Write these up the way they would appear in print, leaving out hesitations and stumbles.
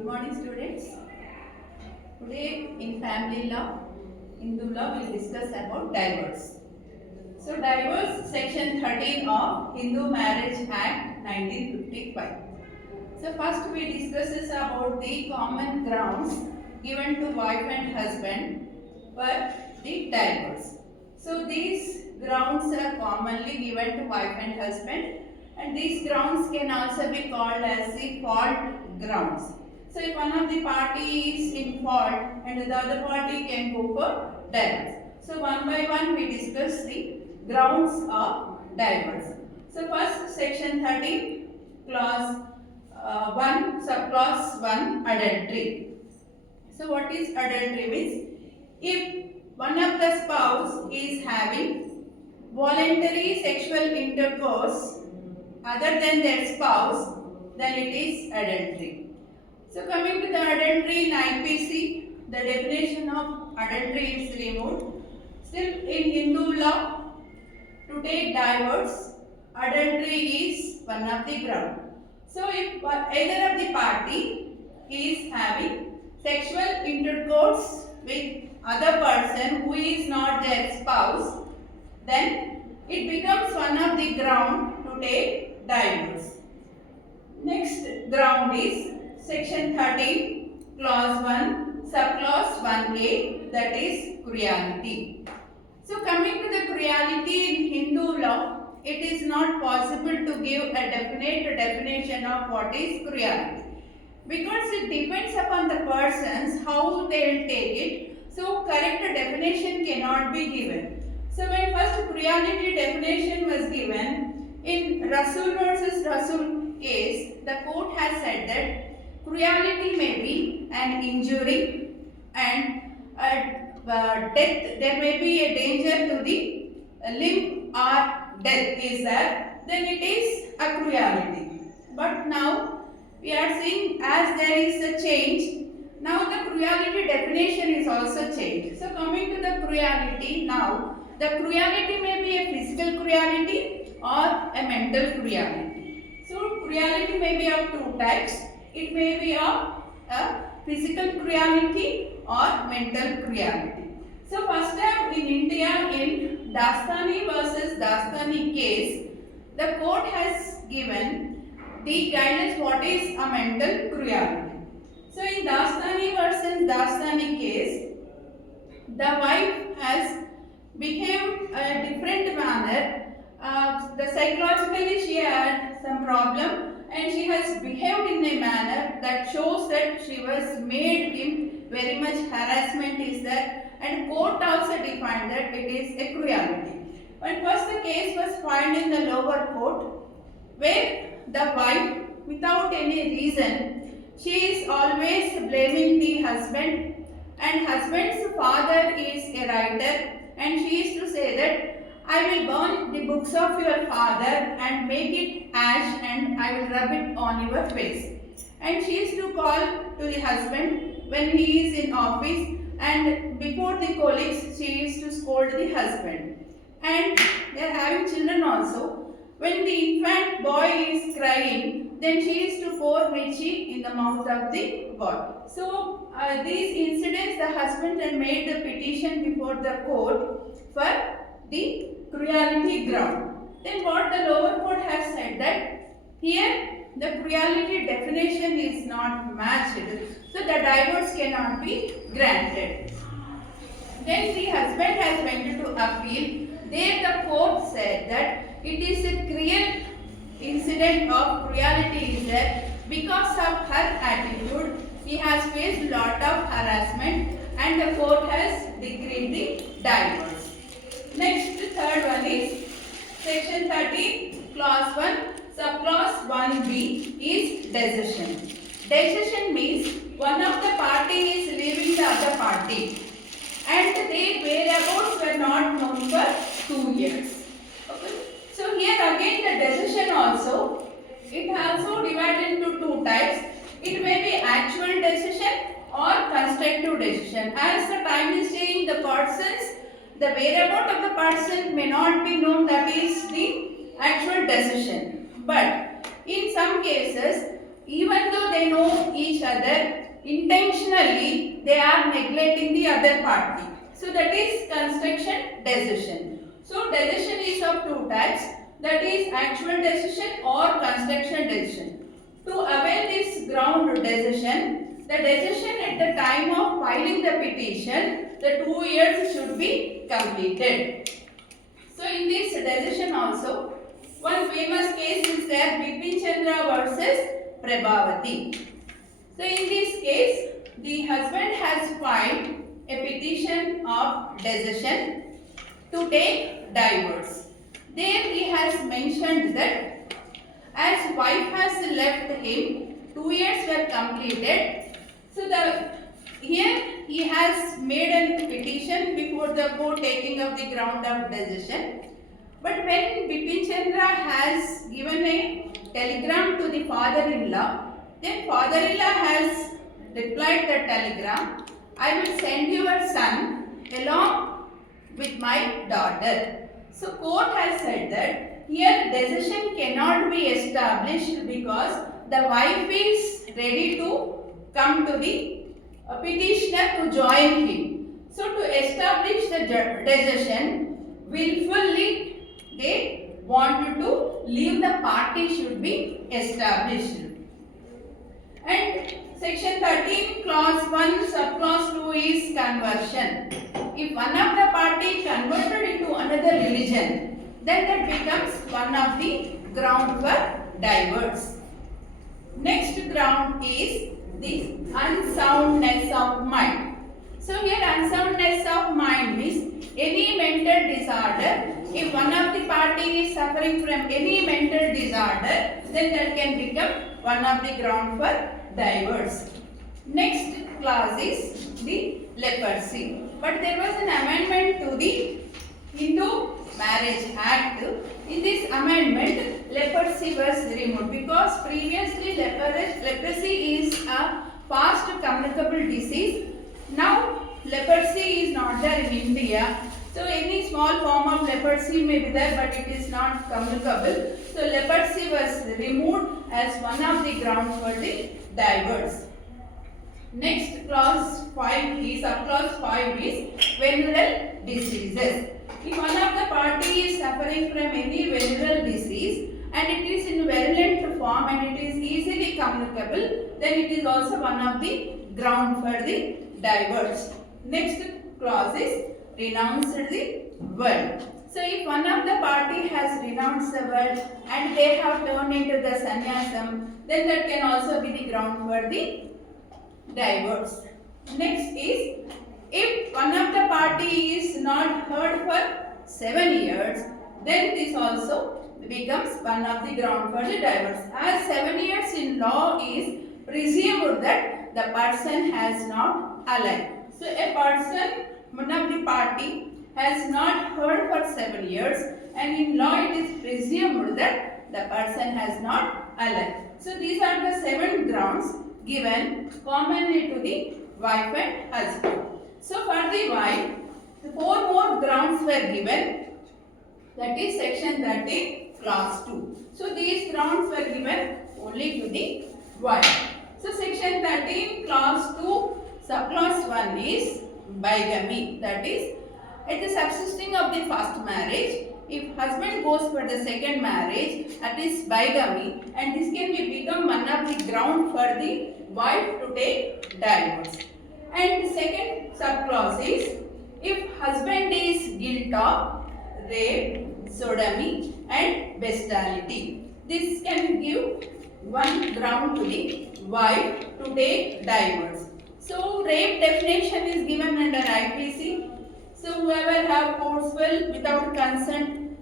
Good morning, students. Today in family law, Hindu law, we will discuss about divorce. So, divorce section 13 of Hindu Marriage Act 1955. So, first we discusses about the common grounds given to wife and husband for the divorce. So, these grounds are commonly given to wife and husband, and these grounds can also be called as the fault grounds. So, if one of the party is in fault and the other party can go for divorce. So, one by one we discuss the grounds of divorce. So, first section 13, clause 1, subclause 1, adultery. So, what is adultery means? If one of the spouse is having voluntary sexual intercourse other than their spouse, then it is adultery. So, coming to the adultery in IPC, the definition of adultery is removed. Still in Hindu law, to take divorce, adultery is one of the ground. So, if either of the party is having sexual intercourse with other person who is not their spouse, then it becomes one of the ground to take divorce. Next ground is section 13, clause 1, subclause 1a, that is cruelty. So, coming to the cruelty in Hindu law, it is not possible to give a definite definition of what is cruelty, because it depends upon the persons how they will take it. So, correct definition cannot be given. So, when first cruelty definition was given in Rasul versus Rasul case, the court has said that cruelty may be an injury and death. There may be a danger to the limb or death is there, then it is a cruelty. But now we are seeing as there is a change, now the cruelty definition is also changed. So, coming to the cruelty now, the cruelty may be a physical cruelty or a mental cruelty. So, cruelty may be of two types. It may be of a physical cruelty or mental cruelty. So, first time in India in Dastani versus Dastani case, the court has given the guidance what is a mental cruelty. So, in Dastani versus Dastani case, the wife has behaved a different manner. Psychologically she had some problem and she has behaved in a manner that shows that she was made him very much harassment is there, and court also defined that it is a cruelty. When first the case was filed in the lower court, where the wife without any reason, she is always blaming the husband, and husband's father is a writer, and she is to say that I will burn the books of your father and make it ash and I will rub it on your face. And she is to call to the husband when he is in office, and before the colleagues she is to scold the husband. And they are having children also. When the infant boy is crying, then she is to pour mirchi in the mouth of the boy. So, these incidents the husband had made the petition before the court for the cruelty ground. Then what the lower court has said that here the cruelty definition is not matched, so the divorce cannot be granted. Then the husband has went to appeal. There the court said that it is a cruel incident of cruelty is there because of her attitude. He has faced lot of harassment and the court has decreed the divorce. Next, third one is section 13, clause 1, subclause 1b is decision. Decision means one of the party is leaving the other party and their whereabouts were not known for 2 years. Okay. So, here again the decision also, it also divided into two types. It may be actual decision or constructive decision. As the time is changing, the persons, the whereabouts of the person may not be known, that is the actual decision. But in some cases, even though they know each other intentionally, they are neglecting the other party. So that is construction decision. So decision is of two types, that is actual decision or construction decision. To avail this ground decision, the decision at the time of filing the petition, the 2 years should be completed. So in this decision also, one famous case is there, Bipin Chandra versus Prabhavati. So in this case, the husband has filed a petition of decision to take divorce. There he has mentioned that as wife has left him, 2 years were completed. So here he has made a petition before the court taking of the ground of decision. But when Bipin Chandra has given a telegram to the father-in-law, then father-in-law has replied the telegram, I will send your son along with my daughter. So court has said that here decision cannot be established because the wife is ready to come to the petitioner to join him. So to establish the decision, willfully they wanted to leave the party should be established. And section 13 clause 1 subclause 2 is conversion. If one of the party converted into another religion, then that becomes one of the ground for divorce. Next ground is the unsoundness of mind. So here unsoundness of mind means any mental disorder. If one of the party is suffering from any mental disorder, then that can become one of the ground for divorce. Next clause is the leprosy. But there was an amendment to the Hindu Marriage Act. In this amendment, leprosy was removed because previously leprosy is a fast communicable disease. Now leprosy is not there in India. So any small form of leprosy may be there, but it is not communicable. So leprosy was removed as one of the grounds for the divorce. Next clause 5 is, subclause 5 is venereal diseases. If one of the party is suffering from any venereal disease and it is in virulent form and it is easily communicable, then it is also one of the ground for the divorce. Next clause is renounce the world. So if one of the party has renounced the world and they have turned into the sannyasam, then that can also be the ground for the divorce. Next is, if one of the party is not heard for 7 years, then this also becomes one of the ground for the divorce. As 7 years in law is presumed that the person has not alive. So a person, one of the party has not heard for 7 years, and in law it is presumed that the person has not alive. So these are the 7 grounds given commonly to the wife and husband. So for the wife, 4 more grounds were given, that is section 13 clause 2. So these grounds were given only to the wife. So section 13 clause 2 subclause 1 is bigamy, that is at the subsisting of the first marriage, if husband goes for the second marriage, that is bigamy, and this can become one of the ground for the wife to take divorce. And the second subclause is, if husband is guilty of rape, sodomy and bestiality, this can give one ground to the wife to take divorce. So rape definition is given under IPC. So whoever have forceful without consent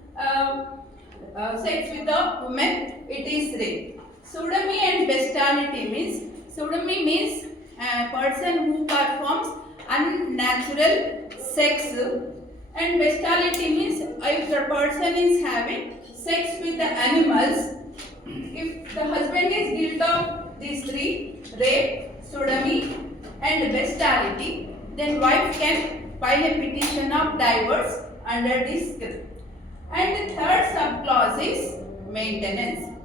sex with a woman, it is rape. Sodomy and bestiality means a person who performs unnatural sex, and bestiality means if the person is having sex with the animals. If the husband is guilty of these 3, rape, sodomy and bestiality, then wife can file a petition of divorce under this script. And the third subclause is maintenance.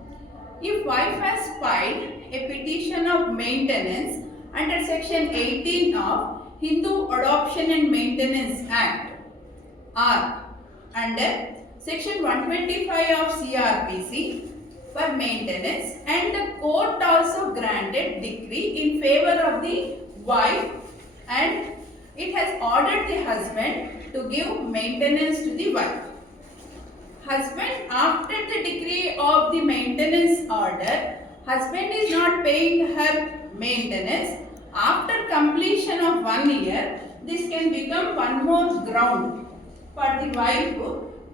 If wife has filed a petition of maintenance under section 18 of Hindu Adoption and Maintenance Act or under section 125 of CRPC for maintenance, and the court also granted decree in favor of the wife, and it has ordered the husband to give maintenance to the wife. Husband, after the decree of the maintenance order, husband is not paying her maintenance. After completion of 1 year, this can become one more ground for the wife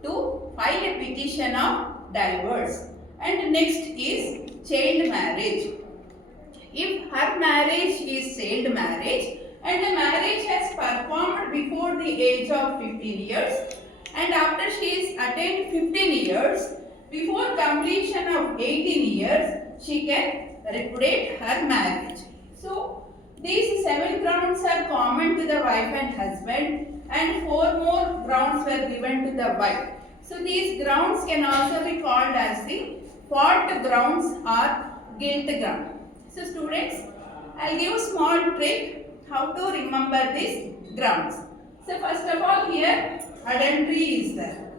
to file a petition of divorce. And next is child marriage. If her marriage is child marriage and the marriage has performed before the age of 15 years, and after she is attained 15 years, before completion of 18 years, she can repudiate her marriage. So, these 7 grounds are common to the wife and husband, and 4 more grounds were given to the wife. So, these grounds can also be called as the fault grounds or guilt ground. So, students, I will give a small trick how to remember these grounds. So, first of all, here adultery is there.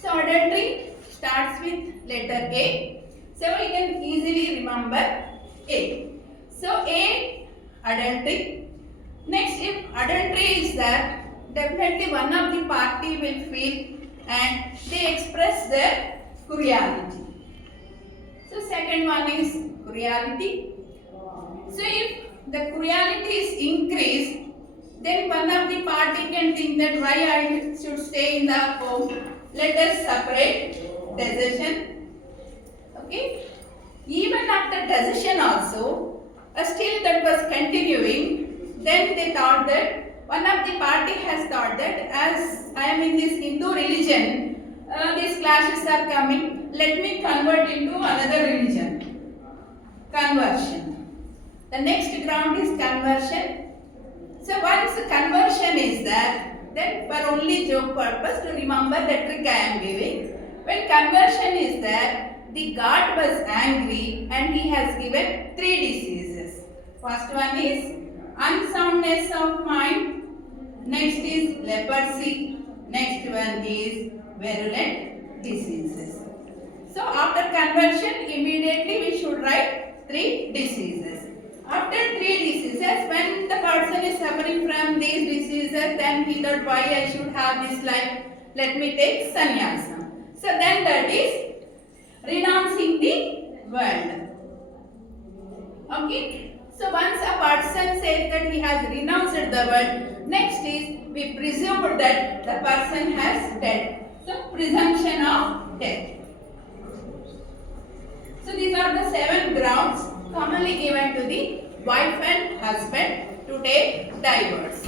So, adultery starts with letter A. So, we can easily remember A. So, A, adultery. Next, if adultery is there, definitely one of the party will feel and they express their cruelty. So, second one is cruelty. So, if the cruelty is increased, then one of the party can think that why I should stay in the home. Let us separate decision. Okay. Even after decision also, still that was continuing. Then they thought that one of the party has thought that as I am in this Hindu religion, these clashes are coming. Let me convert into another religion. Conversion. The next ground is conversion. So once conversion is there, then for only joke purpose to remember the trick I am giving. When conversion is there, the God was angry and he has given 3 diseases. First one is unsoundness of mind. Next is leprosy. Next one is virulent diseases. So after conversion, immediately we should write 3 diseases. After 3 diseases, when the person is suffering from these diseases, then he thought why I should have this life, let me take sannyasa. So then that is renouncing the world. Okay. So once a person says that he has renounced the world, next is we presume that the person has died. So presumption of death. So these are the 7 grounds commonly given to the wife and husband to take divorce.